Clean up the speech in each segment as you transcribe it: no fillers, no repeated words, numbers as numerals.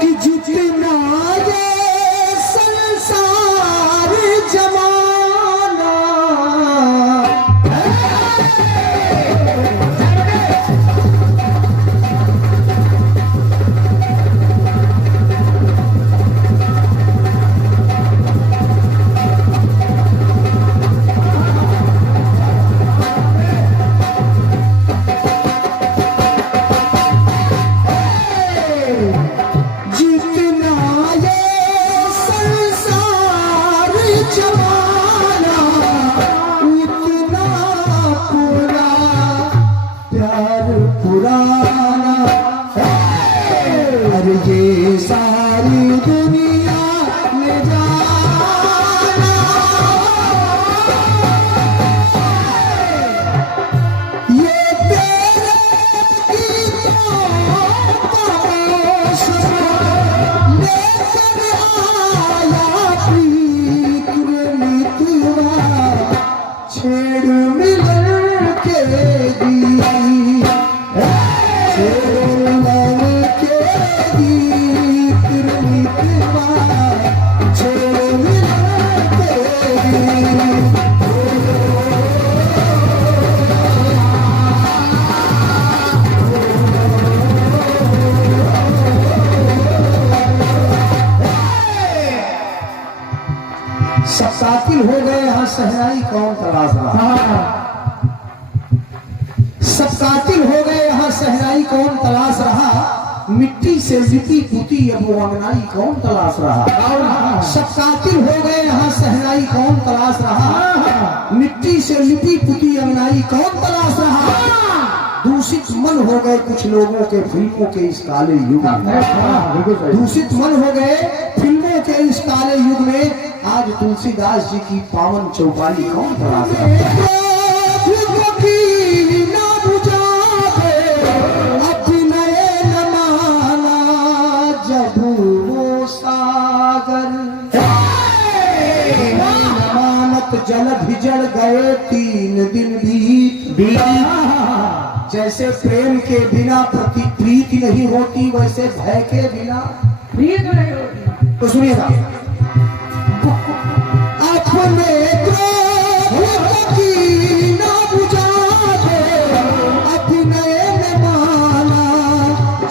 कि जितना ये संसार जमाना ये सारी दुनिया ले जाना ये तेरे गीतों का आशरा लेकर आया प्रीत मितवा छेड़ मिलन के गीत छेड़ मिलन के सब कातिल हो गए यहाँ सहनाई कौन तलाश रहा सब कातिल हो गए यहाँ सहनाई कौन तलाश रहा मिट्टी से लिपी पुती अब वो अंगनाई कौन तलाश रहा सब कातिल हो गए यहाँ सहनाई कौन तलाश रहा मिट्टी से लिपी पुती अंगनाई कौन तलाश रहा दूषित मन हो गए कुछ लोगों के फिल्मों के इस काले युग में दूषित मन हो गए फिल्मों के इस काले युग में आज तुलसीदास जी की पावन चौपाली कौन तलाश रहा जल भिजड़ गए 3 दिन बीत जैसे प्रेम के बिना प्रीति नहीं होती वैसे भय के बिना प्रीत नहीं होती। तो सुनिएगा अपने क्रोध की ना बुझा दे अपने में माना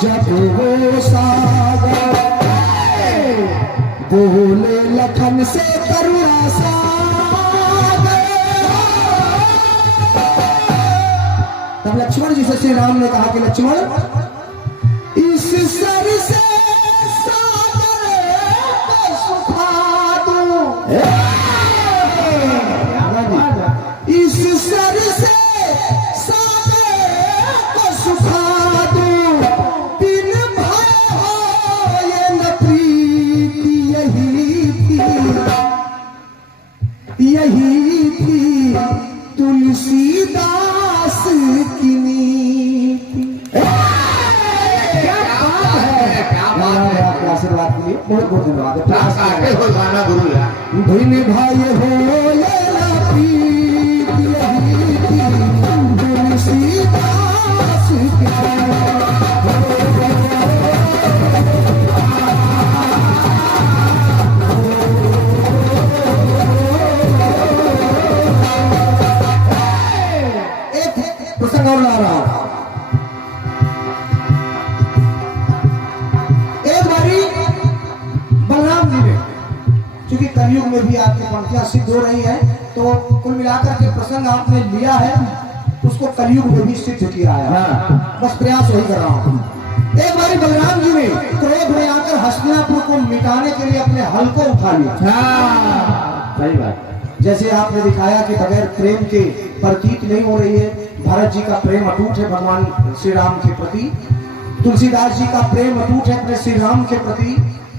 जब वो सागर बोले लखन से करुणा सा लक्ष्मण जी से श्री राम ने कहा कि लक्ष्मण इस सर से सागर को सुखा दो इस सर से सागर को सुखा दो बिन भय हो ये न प्रीति यही थी तुलसीदास की नीति। क्या बात है, क्या बात है। आपके आशीर्वाद के लिए बहुत बहुत धन्यवाद। भिन्न भाई हो लेना प्रीति यही थी तुलसीदास की प्रसंग ला रहा हूं। एक बारी बलराम जी ने, चूंकि कलयुग में भी आपकी पंक्तियां सिद्ध हो रही है तो कुल मिलाकर के प्रसंग आपने लिया है उसको कलयुग में भी सिद्ध किया है। बस प्रयास वही कर रहा हूं। एक बारी बलराम जी ने क्रोध में आकर हस्तिनापुर को मिटाने के लिए अपने हल को उठा लिया। सही बात। जैसे आपने दिखाया कि बगैर प्रेम के प्रतीत नहीं हो रही है। भरत जी का प्रेम अटूट है भगवान श्री राम के प्रति, तुलसीदास जी का प्रेम अटूट है अपने श्री राम के प्रति।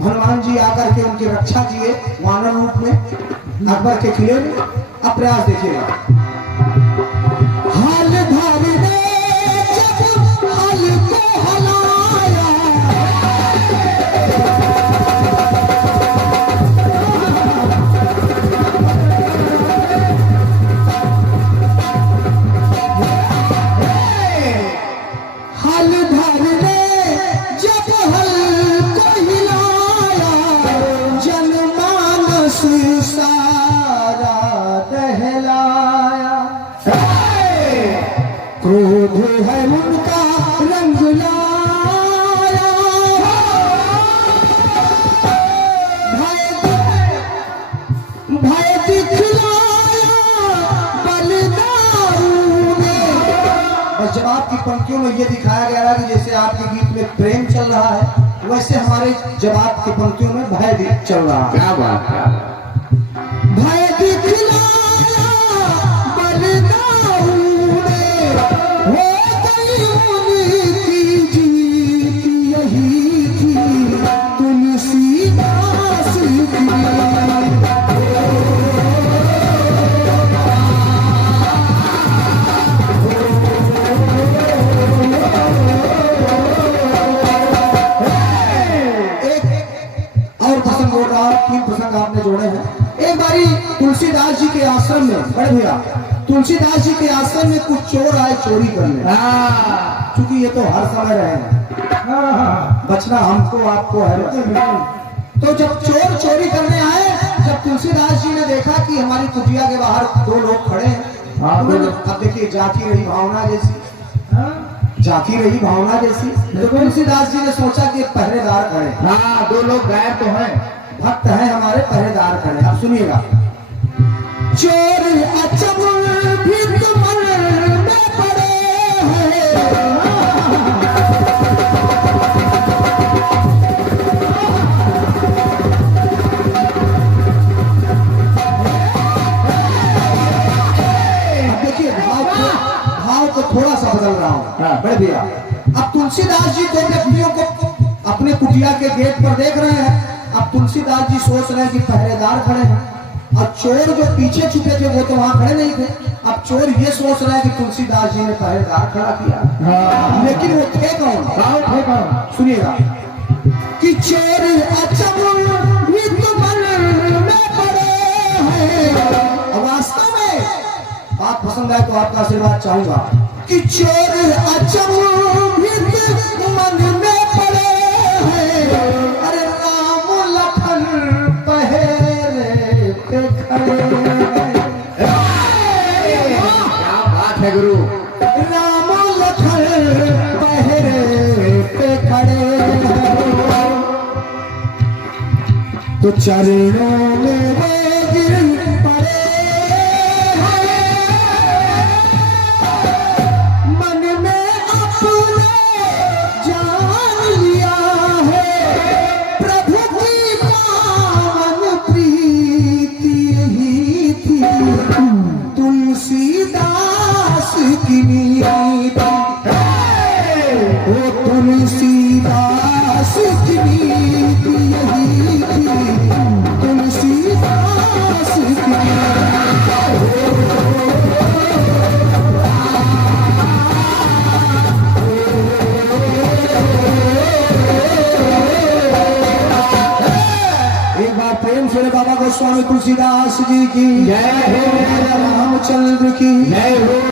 हनुमान जी आकर के उनकी रक्षा किए वानर रूप में अकबर के किले में। अब प्रयास देखिएगा। हाल धारी ने जब हाल को हलाया हल धर ने जब हल को हिलाया वो है उनका रंग लाया, भय दिखलाया बलिदाऊ ने। बस जब आपकी पंक्तियों में ये दिखाया गया है कि जैसे आपके गीत में प्रेम चल रहा है, वैसे हमारे जवाब की पंक्तियों में भय भी चल रहा है। क्या बात है। भय दिखलाया बलिदाऊ ने, हो गई उनकी जीत यही थी तुलसीदास की। तीन प्रसंग आपने जोड़े हैं। एक बारी तुलसीदास जी के आश्रम में, बड़े भैया, तुलसीदास जी के आश्रम में कुछ चोर आए चोरी करने। क्योंकि ये तो हर समय रहे हैं, बचना हमको आपको है। तो जब चोर चोरी करने आए, जब तुलसीदास जी ने देखा कि हमारी कुटिया के बाहर दो लोग खड़े हैं, अब देखिए जाती रही भावना जैसी, जाती रही भावना जैसी, तो तुलसीदास जी ने सोचा कि पहरेदार खड़े। हाँ, दो लोग गायब तो हैं, भक्त है हमारे, पहरेदार खड़े। अब सुनिएगा। चोर अचंभ भी तुमन में पड़े हैं, देखिए भाव को थोड़ा सा बदल रहा हूँ। बड़े भैया, अब तुलसीदास जी दो व्यक्तियों को अपने कुटिया के गेट पर देख रहे हैं। अब तुलसीदास जी सोच रहे हैं कि पहरेदार खड़े हैं, और चोर जो पीछे छुपे थे वो तो वहां खड़े नहीं थे। अब चोर ये सोच रहे हैं कि तुलसीदास जी ने पहरेदार खड़ा किया, लेकिन वो थे कौन? सुनिएगा कि चोर अचंभ भी तुमन में पड़े हैं। वास्तव में बात पसंद आए तो आपका आशीर्वाद चाहूंगा कि चोर अचंभ भी तुमन में पड़े हैं। अरे राम लखन पहरे पे खड़े हैं। क्या बात है गुरु। राम लखन पहरे पे खड़े हैं, तो चरणों में वे गिर पड़े हैं। मन में अपने जान लिया है, प्रभु की पावन प्रीति ही थी तुलसीदास की नीति। ओ तुलसीदास की नीति यही थी तुलसीदास की एक बार प्रेम से बाबा गोस्वामी तुलसीदास जी की जय हो, रामचंद्र की जय हो।